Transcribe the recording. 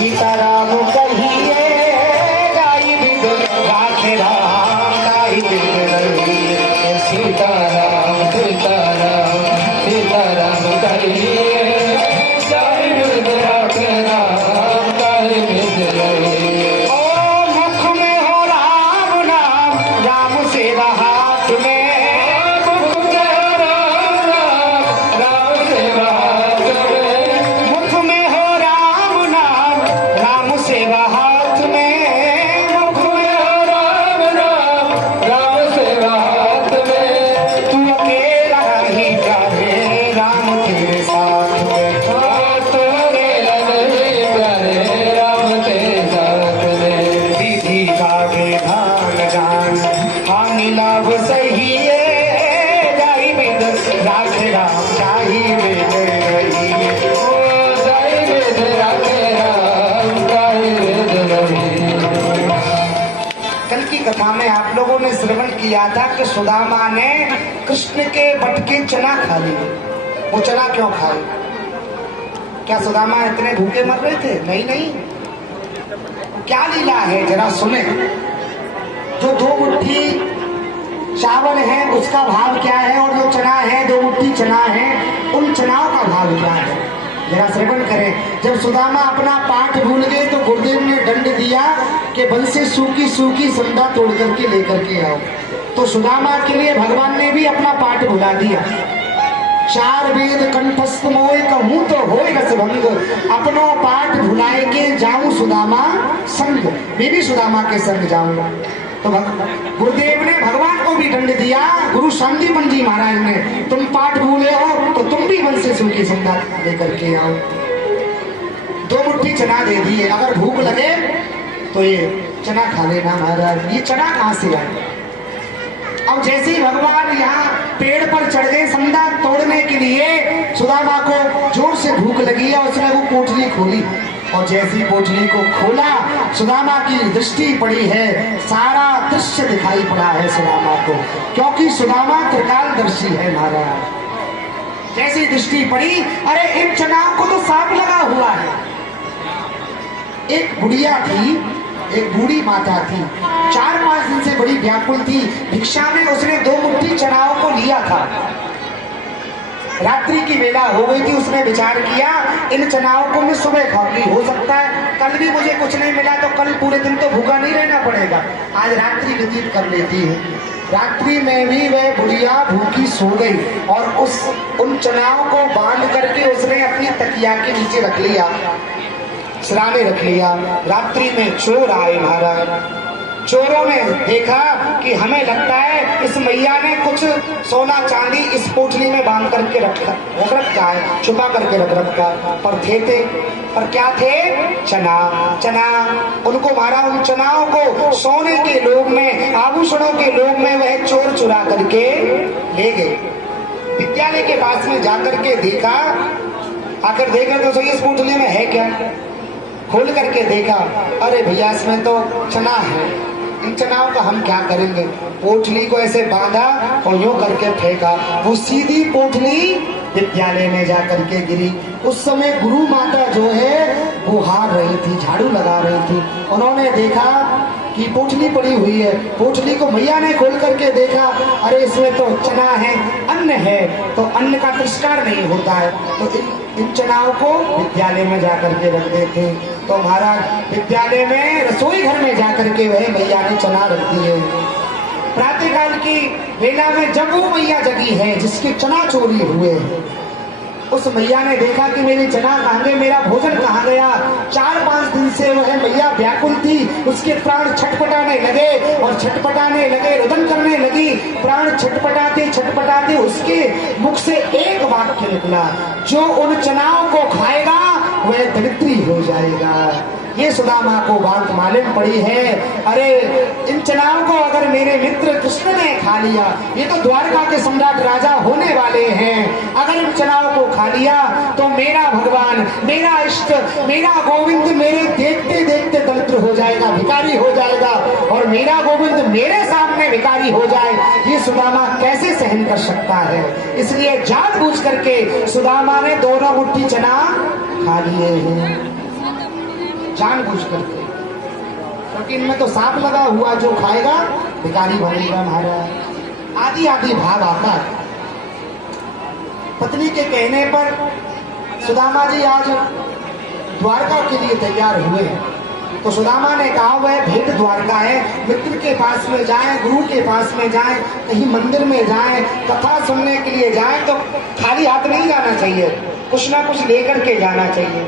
सीताराम कहिए गाई बिद राखे राम गाई बिद रहिए। सीताराम सीताराम सीताराम कहिए गाई बिद राखे राम गाई बिद रहिए। ओ मुख में हो राम नाम राम सेवा हाथ में। कथा में आप लोगों ने श्रवण किया था कि सुदामा ने कृष्ण के बट के चना खा लिए। वो चना क्यों खाए? क्या सुदामा इतने भूखे मर रहे थे? नहीं नहीं, क्या लीला है जरा सुने। जो 2 मुट्ठी चावल है उसका भाव क्या है, और जो चना है 2 मुट्ठी चना है, उन चनाओं का भाव क्या है, जरा श्रवण करें। जब सुदामा अपना पाठ भूल गए तो गुरुदेव ने दंड दिया कि बल से सूखी सूखी संदा तोड़ करके लेकर के आओ। तो सुदामा के लिए भगवान ने भी अपना पाठ भुला दिया। 4 वेद कंठस्थ मोय कहूं तो होय रस भंग, अपनो पाठ भुलाए के जाऊं सुदामा संग, मैं भी सुदामा के संग जाऊंगा। तो गुरुदेव ने भगवान को भी दंड दिया। गुरु शांतिपन जी महाराज ने, तुम पाठ भूले हो तो तुम भी बल से सूखी संदा लेकर के आओ। 2 मुट्ठी चना दे दिए। अगर भूख लगे तो ये चना खा लेना महाराज। ये चना कहाँ से आए? अब जैसे ही भगवान यहाँ पेड़ पर चढ़ गए संदा तोड़ने के लिए, सुदामा को जोर से भूख लगी है, उसने वो पोटली खोली और जैसी पोटली को खोला सुदामा की दृष्टि पड़ी है, सारा दृश्य दिखाई पड़ा है सुदामा को, क्योंकि सुदामा त्रिकालदर्शी है महाराज। जैसी दृष्टि पड़ी, अरे इन चनाओं को तो सांप लगा हुआ है। एक बुढ़िया थी, एक बूढ़ी माता थी, 4-5 दिन से बड़ी व्याकुल थी। भिक्षा में उसने 2 मुट्ठी चनाओं को लिया था। रात्रि की वेला हो गई थी, उसने विचार किया इन चनाओं को मैं सुबह खाऊंगी, हो सकता है कल भी मुझे कुछ नहीं मिला तो कल पूरे दिन तो भूखा नहीं रहना पड़ेगा, आज रात्रि व्यतीत कर लेती है। रात्रि में भी वह बुढ़िया भूखी सो गई और उन चनाओं को बांध करके उसने अपनी तकिया के नीचे रख लिया, सिराने रख लिया। रात्रि में चोर आए महाराज। चोरों ने देखा कि हमें लगता है इस मैया ने कुछ सोना चांदी इस पोटली में बांध करके रख रखा है, छुपा करके रख रखा, पर क्या थे? चना। चना उनको मारा। उन चनाओं को सोने के लोभ में, आभूषणों के लोभ में वह चोर चुरा करके ले गए। विद्यालय के पास में जाकर के देखा, आकर देखा तो सही इस पोटली में है क्या। खोल करके देखा, अरे भैया इसमें तो चना है, इन चनाओं का हम क्या करेंगे। पोटली को ऐसे बांधा और यूं करके फेंका, वो सीधी पोटली विद्यालय में जाकर के गिरी। उस समय गुरु माता जो है वो हार रही थी, झाड़ू लगा रही थी। उन्होंने देखा कि पोटली पड़ी हुई है। पोटली को मैया ने खोल करके देखा, अरे इसमें तो चना है, अन्न है, तो अन्न का तिरस्कार नहीं होता है, तो इन चनाओं को विद्यालय में जाकर के रख देते। तो महाराज विद्यालय में रसोई घर में जाकर के वह मैया ने चना रख दिए। प्रातःकाल की वेला में जब वो मैया जगी है जिसके चना चोरी हुए, उस मैया ने देखा कि मेरी चना कहाँ गए, मेरा भोजन कहाँ गया। 4-5 दिन से वह मैया व्याकुल थी, उसके प्राण छटपटाने लगे और छटपटाने लगे, रुदन करने लगी। प्राण छटपटाते छटपटाते उसके मुख से एक वाक्य निकला, जो उन चनाओं को खाएगा वह दरिद्री हो जाएगा। ये सुदामा को बात मालूम पड़ी है, अरे इन चनाओं को अगर मेरे मित्र कृष्ण ने खा लिया, ये तो द्वारका के सम्राट राजा होने वाले हैं, अगर इन चनाओं को खा लिया तो मेरा भगवान, मेरा इष्ट, मेरा गोविंद मेरे देखते देखते दरिद्र हो जाएगा, भिखारी हो जाएगा, और मेरा गोविंद मेरे सामने भिखारी हो जाए, ये सुदामा कैसे सहन कर सकता है। इसलिए जानबूझ करके सुदामा ने 2 मुट्ठी चना खा लिए हैं। जानबूझ करके, क्योंकि इनमें तो सांप लगा हुआ, जो खाएगा भिखारी बनेगा महाराज। आदि आदि भाव आता है। पत्नी के कहने पर सुदामा जी आज द्वारका के लिए तैयार हुए। तो सुदामा ने कहा वह भेंट द्वारका है, मित्र के पास में जाए, गुरु के पास में जाए, कहीं मंदिर में जाए, कथा सुनने के लिए जाए तो खाली हाथ नहीं जाना चाहिए, कुछ ना कुछ लेकर के जाना चाहिए।